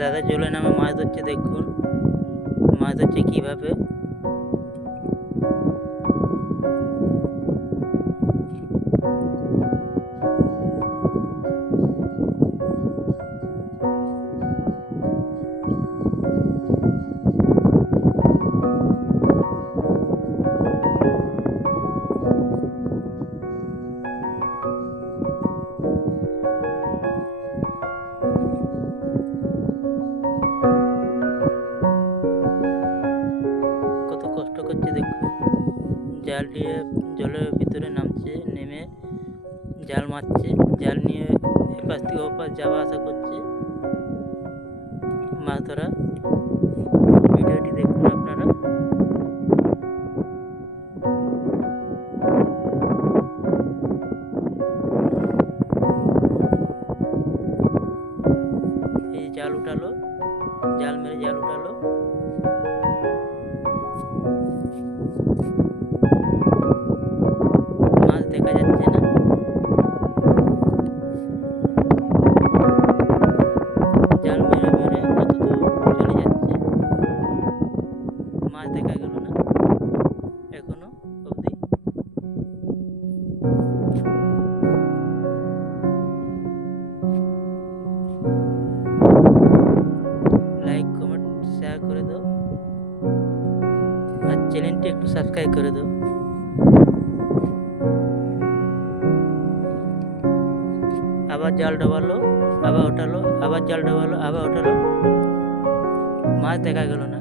দাদা জলে নামে মাছ ধরছে, দেখুন মাছ ধরছে কীভাবে। কত কষ্ট করছে দেখুন, জাল নিয়ে জলের ভিতরে নামছে, নেমে জাল মারছে, জাল নিয়ে এপাশ থেকে ওপাশ যাওয়া আসা করছে মাছ ধরা। ভিডিওটি দেখুন আপনারা। এই জাল উঠালো, জাল মেরে জাল উঠালো। মাছ দেখা যাচ্ছে না, জাল মেরে মেরে কত দূর চলে যাচ্ছে, মাছ দেখা গেল না এখনো অবধি। লাইক কমেন্ট শেয়ার করে দাও, আর চ্যানেলটি একটু সাবস্ক্রাইব করে দাও। আবার জাল ডোবালো, আবার ওঠালো, আবার জাল ডোবালো, আবার ওঠালো, মাছ দেখা গেল না।